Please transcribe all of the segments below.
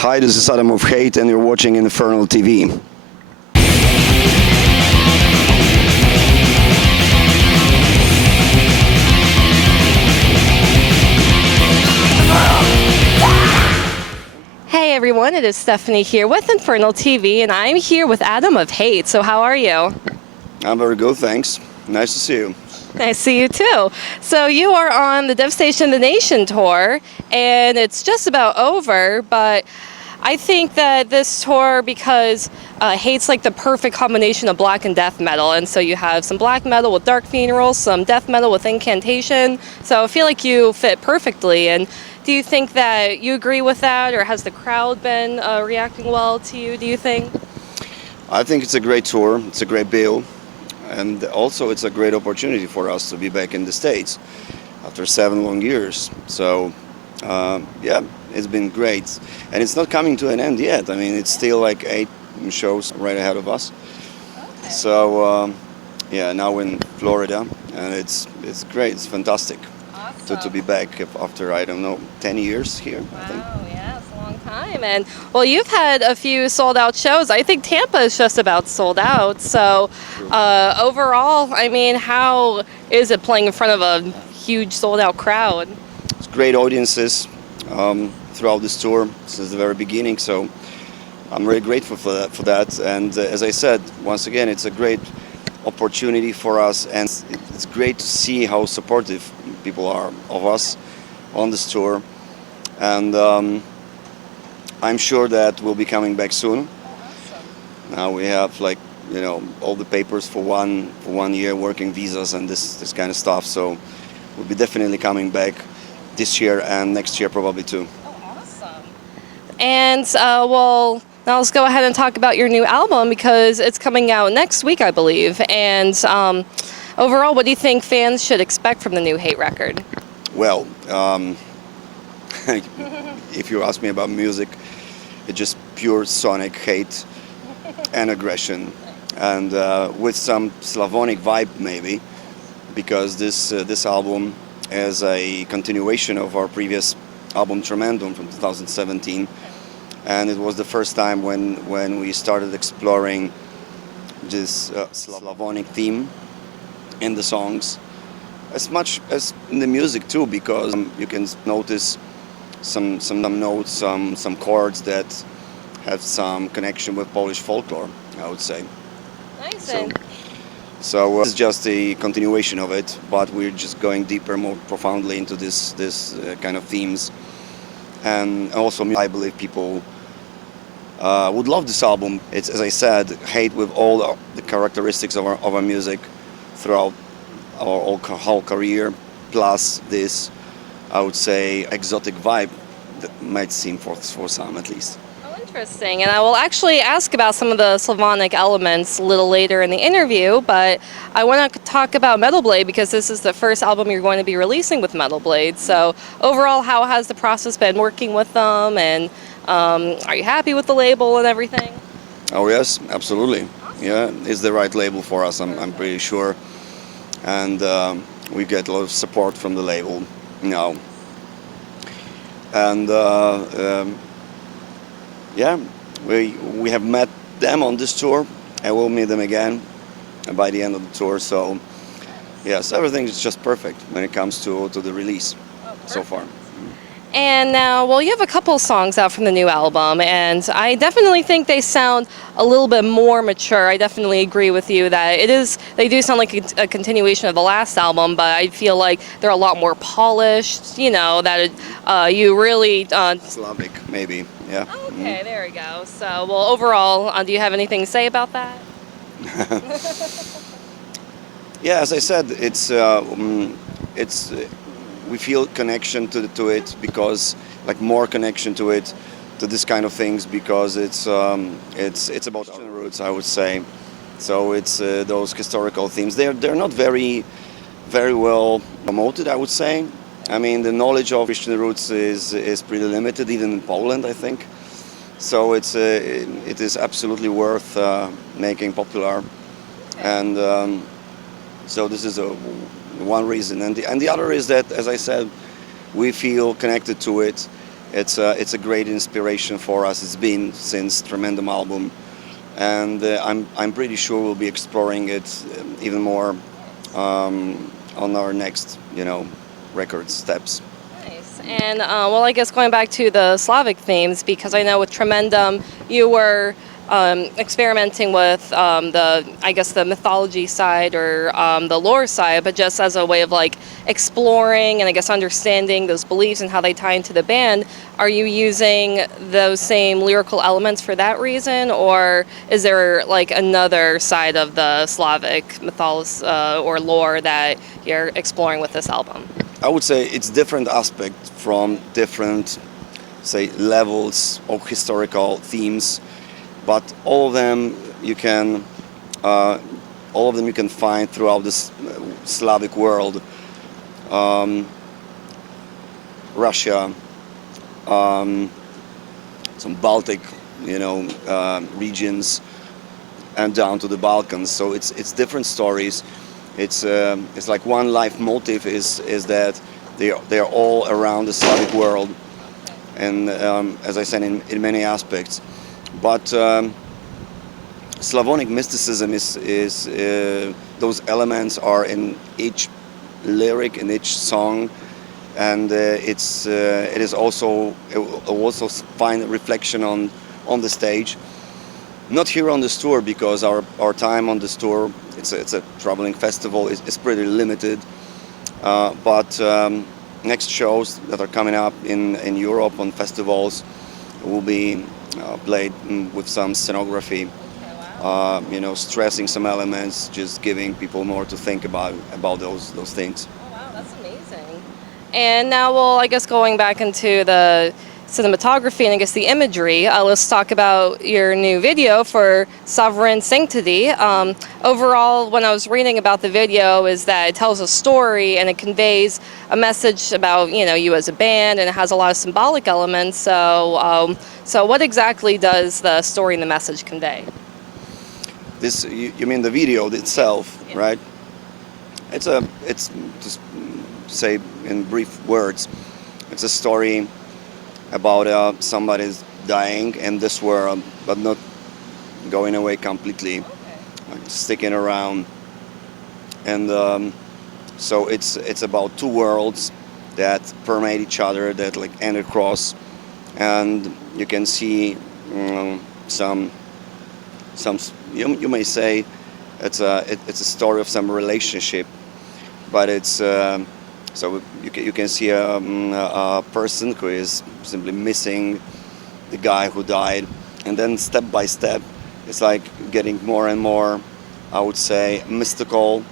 Hi, this is Adam of Hate, and you're watching Infernal TV. Hey everyone, it is Stephanie here with Infernal TV, and I'm here with Adam of Hate. So how are you? I'm very good, thanks. Nice to see you. Nice to see you too. So you are on the Devastation the Nation tour, and it's just about over, but I think that this tour, because Hate's like the perfect combination of black and death metal, and so you have some black metal with Dark Funeral, some death metal with Incantation, so I feel like you fit perfectly. And do you think that you agree with that, or has the crowd been reacting well to you, do you think? I think it's a great tour, it's a great bill, and also it's a great opportunity for us to be back in the States after 7 long years. So, yeah, it's been great. And it's not coming to an end yet. I mean, it's still like 8 shows right ahead of us. Okay. So, yeah, now in Florida, and it's great, it's fantastic to be back after, I don't know, 10 years here, I think. Wow, yeah, it's a long time. And well, you've had a few sold out shows. I think Tampa is just about sold out. So overall, I mean, how is it playing in front of a huge sold out crowd? It's great audiences throughout this tour since the very beginning. So I'm really grateful for that. And as I said, once again, it's a great opportunity for us, and it's great to see how supportive people are of us on this tour. And I'm sure that we'll be coming back soon. Now we have, like, you know, all the papers for one year, working visas and this kind of stuff. So we'll be definitely coming back this year and next year probably too. Oh, awesome. And well, now let's go ahead and talk about your new album, because it's coming out next week, I believe. And overall, what do you think fans should expect from the new Hate record? Well, if you ask me about music, it's just pure sonic hate and aggression, and with some Slavonic vibe maybe, because this album is a continuation of our previous album Tremendum from 2017, and it was the first time when we started exploring this Slavonic theme in the songs, as much as in the music too, because you can notice some notes, some chords that have some connection with Polish folklore, I would say. Nice. So it's just a continuation of it, but we're just going deeper, more profoundly into this kind of themes. And also, I believe people would love this album. It's, as I said, Hate with all the characteristics of our music throughout our whole career, plus this, I would say, exotic vibe that might seem for some at least. Oh, interesting. And I will actually ask about some of the Slavonic elements a little later in the interview, but I want to talk about Metal Blade, because this is the first album you're going to be releasing with Metal Blade. So overall, how has the process been working with them, and are you happy with the label and everything? Oh yes, absolutely. Awesome. Yeah, it's the right label for us, I'm pretty sure. And we get a lot of support from the label now. And yeah, we have met them on this tour, and we'll meet them again by the end of the tour. So yes, everything is just perfect when it comes to the release so far. And now, well, you have a couple songs out from the new album, and I definitely think they sound a little bit more mature. I definitely agree with you that they do sound like a continuation of the last album, but I feel like they're a lot more polished, you know, that you really... Slavic, maybe, yeah. Okay, there we go. So, well, overall, do you have anything to say about that? Yeah, as I said, it's we feel connection to it, because like more connection to it, to this kind of things, because it's about our roots, I would say. So it's those historical themes. They're not very well promoted, I would say. I mean, the knowledge of Christian roots is pretty limited, even in Poland, I think. So it is absolutely worth making popular, and so this is one reason, and the other is that, as I said, we feel connected to it, It's a great inspiration for us. It's been since Tremendum album, and I'm pretty sure we'll be exploring it even more on our next, record steps. Nice. And well, I guess going back to the Slavic themes, because I know with Tremendum you were experimenting with the mythology side or the lore side, but just as a way of like exploring and I guess understanding those beliefs and how they tie into the band. Are you using those same lyrical elements for that reason, or is there like another side of the Slavic mythos or lore that you're exploring with this album? I would say it's different aspects from different, say, levels of historical themes, but all of them you can find throughout this Slavic world. Russia, some Baltic, regions, and down to the Balkans. So it's different stories. It's like one life motive is that they are all around the Slavic world, and as I said, in many aspects. But Slavonic mysticism is those elements are in each lyric, in each song, and it is also find reflection on the stage. Not here on this tour, because our time on this tour, it's a traveling festival, is pretty limited. But next shows that are coming up in Europe on festivals will be played with some scenography, stressing some elements, just giving people more to think about those things. Oh wow, that's amazing. And now, well, I guess going back into the cinematography and I guess the imagery, let's talk about your new video for Sovereign Sanctity. Overall, when I was reading about the video, is that it tells a story and it conveys a message about you as a band, and it has a lot of symbolic elements. So what exactly does the story and the message convey? This you mean the video itself, Yeah. right? It's just say in brief words, it's a story about somebody's dying in this world, but not going away completely, like sticking around. And so it's about two worlds that permeate each other, that like intercross, and you can see some you may say it's a story of some relationship, but it's so you can see a person who is simply missing the guy who died, and then step by step, it's like getting more and more, I would say, mystical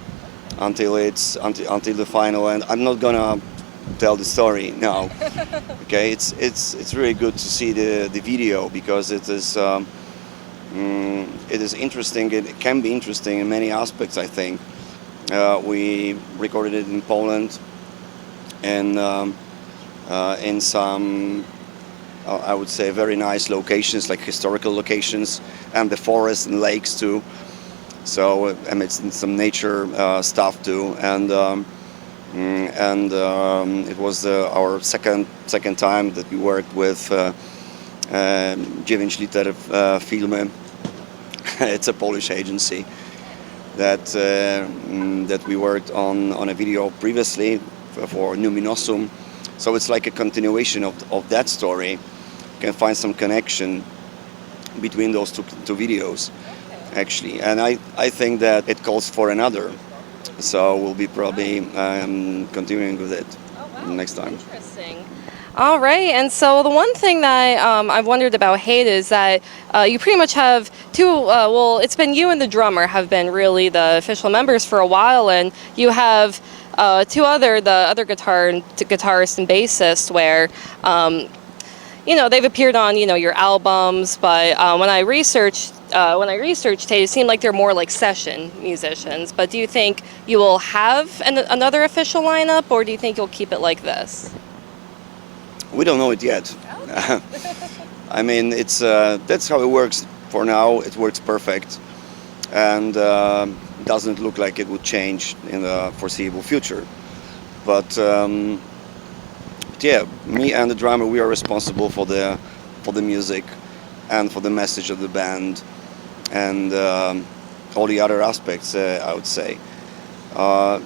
until the final end. I'm not gonna tell the story now. Okay, it's really good to see the video, because it is interesting. It can be interesting in many aspects, I think. We recorded it in Poland, and in some, I would say, very nice locations, like historical locations, and the forests and lakes too. So amidst some nature stuff too, and it was our second time that we worked with 9 liter Filmy. It's a Polish agency that we worked on a video previously for Numinosum. So it's like a continuation of that story. You can find some connection between those two videos, actually. And I think that it calls for another. So we'll be probably continuing with it next time. Interesting. All right, and so the one thing that I've wondered about Hate is that you pretty much have two, it's been you and the drummer have been really the official members for a while, and you have the other guitarist and bassist where, they've appeared on, your albums, but when I researched Hate, it seemed like they're more like session musicians. But do you think you will have another official lineup, or do you think you'll keep it like this? We don't know it yet. Okay. I mean, it's that's how it works for now. It works perfect, and doesn't look like it would change in the foreseeable future. But yeah, me and the drummer, we are responsible for the music and for the message of the band and all the other aspects, I would say.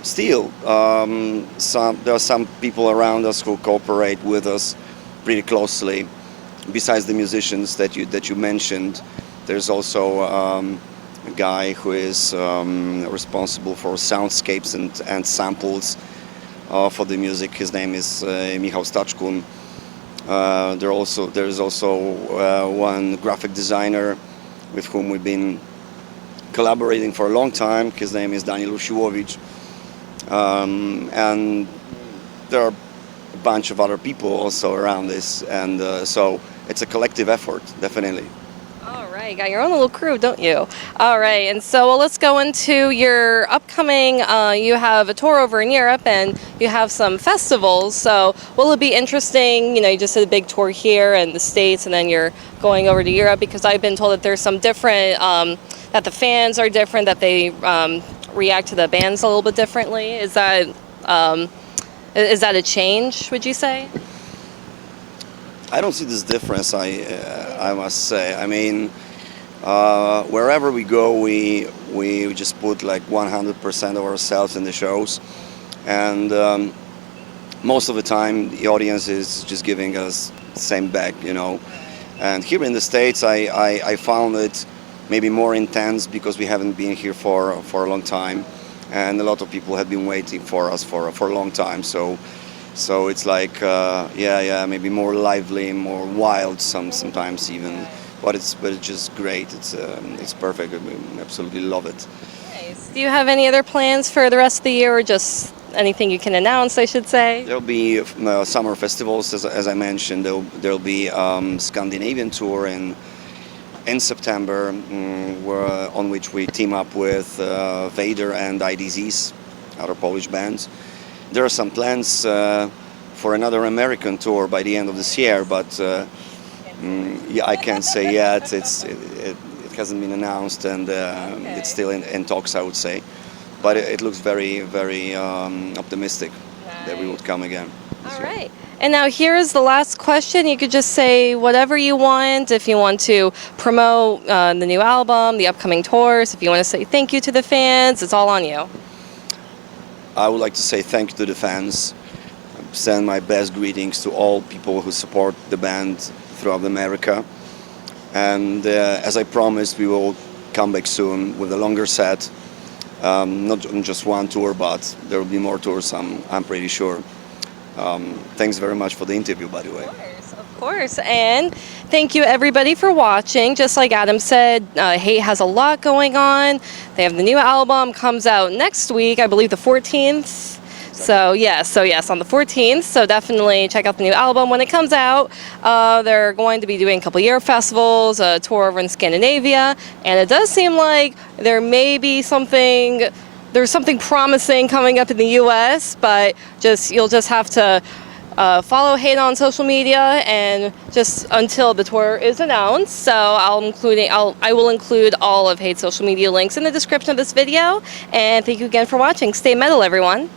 Still, there are some people around us who cooperate with us pretty closely. Besides the musicians that you mentioned, there's also a guy who is responsible for soundscapes and samples for the music. His name is Michał Staczkun. There's also one graphic designer with whom we've been collaborating for a long time. His name is Daniel Usiłowicz. And there are a bunch of other people also around this, and so it's a collective effort, definitely. All right, you got your own little crew, don't you? All right, and so well, let's go into your upcoming, you have a tour over in Europe and you have some festivals, so will it be interesting, you just did a big tour here in the States and then you're going over to Europe, because I've been told that there's some different, that the fans are different, that they react to the bands a little bit differently. Is that a change, would you say? I don't see this difference, I must say. I mean, wherever we go, we just put like 100% of ourselves in the shows, and most of the time the audience is just giving us the same back, And here in the States, I found it maybe more intense because we haven't been here for a long time, and a lot of people have been waiting for us for a long time. So it's like maybe more lively, more wild sometimes even, but it's just great. It's perfect. We absolutely love it. Nice. Do you have any other plans for the rest of the year, or just anything you can announce, I should say? There'll be summer festivals, as I mentioned. There'll be Scandinavian tour in September, on which we team up with Vader and IDZs, other Polish bands. There are some plans for another American tour by the end of this year, but I can't say yet. It hasn't been announced, and it's still in talks, I would say. But it looks very, very optimistic that we would come again. All right. And now here's the last question. You could just say whatever you want. If you want to promote the new album, the upcoming tours, if you want to say thank you to the fans, it's all on you. I would like to say thank you to the fans. Send my best greetings to all people who support the band throughout America. And as I promised, we will come back soon with a longer set. Not just one tour, but there will be more tours, I'm pretty sure. Thanks very much for the interview, by the way. Of course, and thank you everybody for watching. Just like Adam said, Hate has a lot going on. They have the new album, comes out next week, I believe the 14th. So yes, on the 14th. So definitely check out the new album when it comes out. They're going to be doing a couple Europe festivals, a tour over in Scandinavia, and it does seem like there may be there's something promising coming up in the U.S., but you'll just have to follow Hate on social media, and just until the tour is announced. So I will include all of Hate's social media links in the description of this video. And thank you again for watching. Stay metal, everyone.